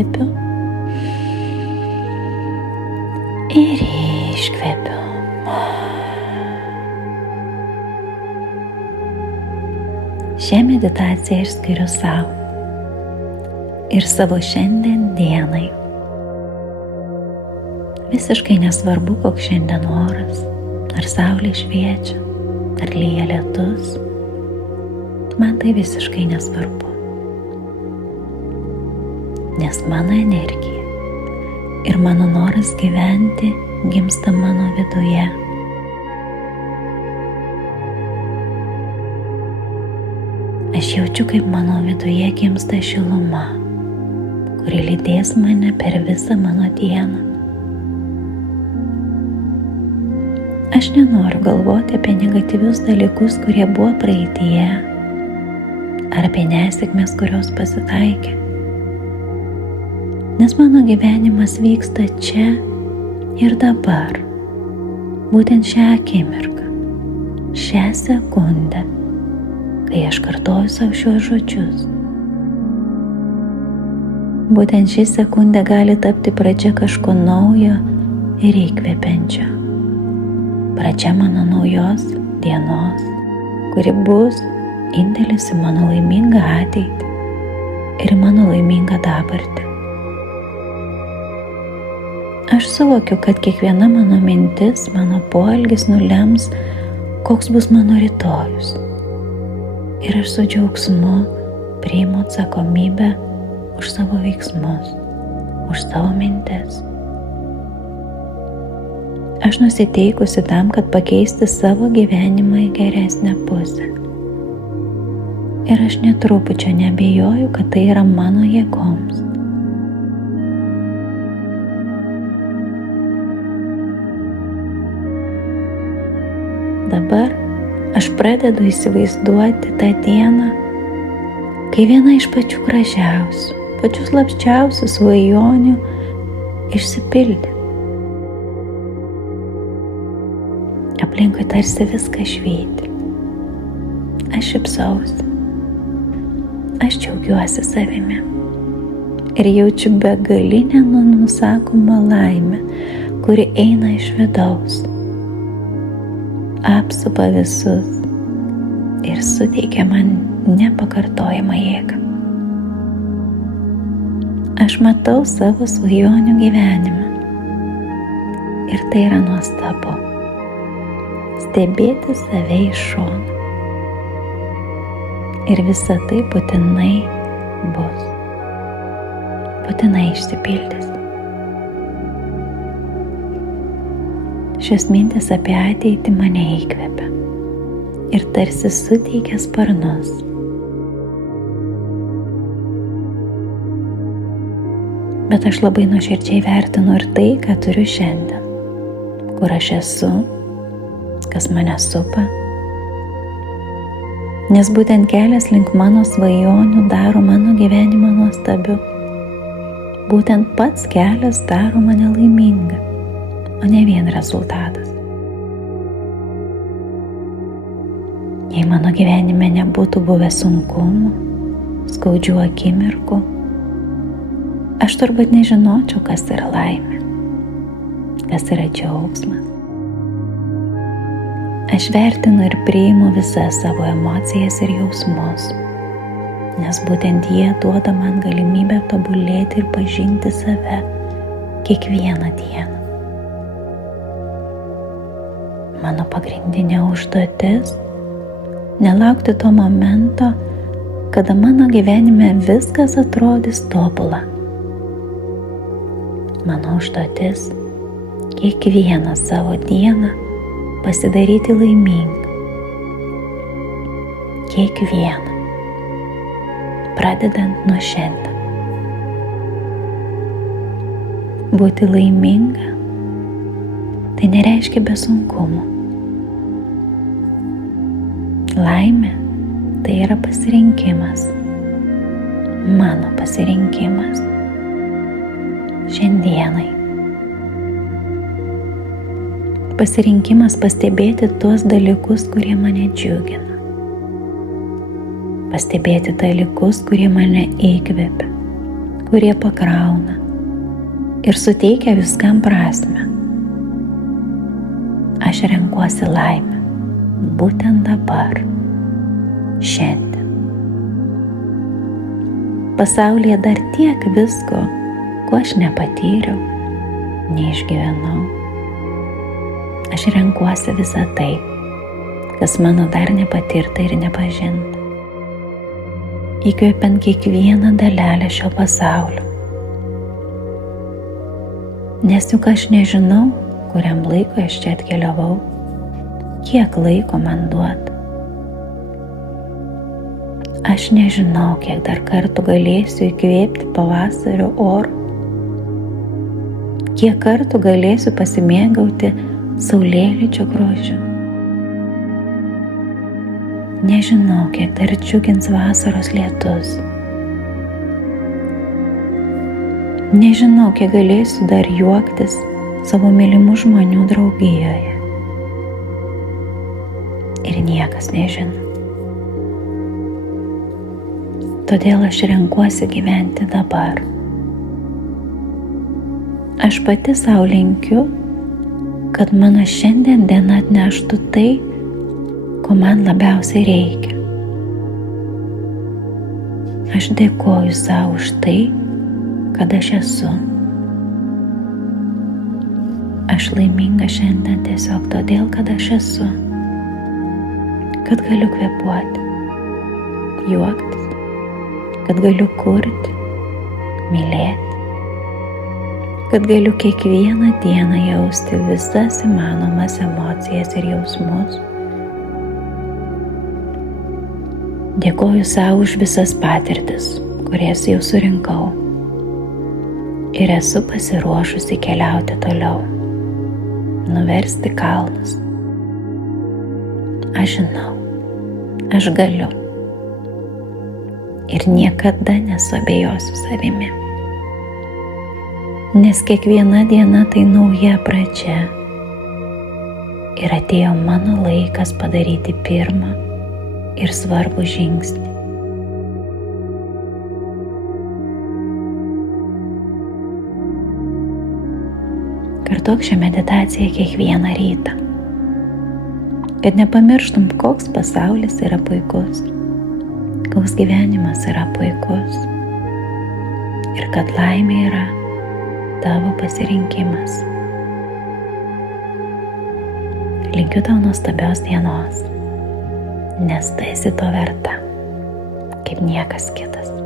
įkvepiu ir iškvepiu. Šią meditaciją aš skiriu savo ir savo šiandien dienai. Visiškai nesvarbu, koks šiandien oras, ar saulė šviečia, ar lyja lietus. Man tai visiškai nesvarbu. Nes mano energija ir mano noras gyventi gimsta mano viduje. Aš jaučiu, kaip mano viduje gimsta šiluma, kuri lydės mane per visą mano dieną. Aš nenoriu galvoti apie negatyvius dalykus, kurie buvo praeityje, ar apie nesėkmes, kurios pasitaikė. Nes mano gyvenimas vyksta čia ir dabar, būtent šią akimirką, šią sekundę, kai aš kartoju savo šios žodžius. Būtent ši sekundė gali tapti pradžia kažko naujo ir įkvepiančio. Pradžia mano naujos dienos, kuri bus indėlis į mano laimingą ateitį ir į mano laimingą dabartį. Aš suvokiu, kad kiekviena mano mintis, mano poelgis nulems, koks bus mano rytojus. Ir aš su džiaugsmu priimu atsakomybę už savo veiksmus, už savo mintis. Aš nusiteikusi tam, kad pakeisti savo gyvenimą į geresnę pusę. Ir aš nė trupučio neabejoju, kad tai yra mano jėgoms. Dabar aš pradedu įsivaizduoti tą dieną, kai viena iš pačių gražiausių, pačių slapčiausių svajonių išsipildė. Aplinkui tarsi viską švyti. Aš šypsausi. Aš džiaugiuosi savimi. Ir jaučiu begalinę nenusakomą laimę, kuri eina iš vidaus. Apsupa visus ir suteikia man nepakartojamą jėgą. Aš matau savo svajonių gyvenimą. Ir tai yra nuostabu. Stebėti save iš šono. Ir visa tai būtinai bus. Būtinai išsipildys. Šios mintis apie ateitį mane įkvepia ir tarsi suteikia sparnus. Bet aš labai nuoširdžiai vertinu ir tai, ką turiu šiandien, kur aš esu, kas mane supa. Nes būtent kelias link mano svajonių daro mano gyvenimą nuostabiu. Būtent pats kelias daro mane laimingą, o ne vien rezultatas. Jei mano gyvenime nebūtų buvę sunkumų, skaudžių akimirkų, aš turbūt nežinočiau, kas yra laimė, kas yra džiaugsmas. Aš vertinu ir priimu visas savo emocijas ir jausmus, nes būtent jie duoda man galimybę tobulėti ir pažinti save kiekvieną dieną. Mano pagrindinė užduotis – nelaukti to momento, kada mano gyvenime viskas atrodys tobula. Mano užduotis – kiekvieną savo dieną pasidaryti laimingą. Kiekvieną. Pradedant nuo šiandien. Būti laiminga – tai nereiškia be sunkumų. Laimė – tai yra pasirinkimas. Mano pasirinkimas. Šiandienai. Pasirinkimas pastebėti tuos dalykus, kurie mane džiugina. Pastebėti dalykus, kurie mane įkvepia, kurie pakrauna ir suteikia viskam prasmę. Aš renkuosi laimę būtent dabar, šiandien. Pasaulyje dar tiek visko, ko aš nepatyriau, neišgyvenau. Aš renkuosi visą tai, kas mano dar nepatirta ir nepažinta. Įkvepiant kiekvieną dalelę šio pasaulio. Nes juk aš nežinau, kuriam laikui aš čia atkeliavau, kiek laiko man duota. Aš nežinau, kiek dar kartų galėsiu įkvėpti pavasario orų, kiek kartų galėsiu pasimėgauti saulėlydžio grožiu. Nežinau, kiek dar džiugins vasaros lietus. Nežinau, kiek galėsiu dar juoktis savo mylimų žmonių draugijoje. Ir niekas nežino. Todėl aš renkuosi gyventi dabar. Aš pati sau linkiu, kad mano šiandien diena atneštų tai, ko man labiausiai reikia. Aš dėkoju sau už tai, kad aš esu. Aš laiminga šiandien tiesiog todėl, kad aš esu. Kad galiu kvėpuoti, juoktis, kad galiu kurti, mylėti, kad galiu kiekvieną dieną jausti visas įmanomas emocijas ir jausmus. Dėkoju sau už visas patirtis, kurias jau surinkau ir esu pasiruošusi keliauti toliau, nuversti kalnus. Aš žinau, aš galiu ir niekada nesuabejosiu savimi, nes kiekviena diena tai nauja pradžia ir atėjo mano laikas padaryti pirmą ir svarbų žingsnį. Kartok šią meditaciją kiekvieną rytą, kad nepamirštum, koks pasaulis yra puikus, koks gyvenimas yra puikus ir kad laimė yra tavo pasirinkimas. Linkiu tau nuostabios dienos, nes tu esi to verta, kaip niekas kitas.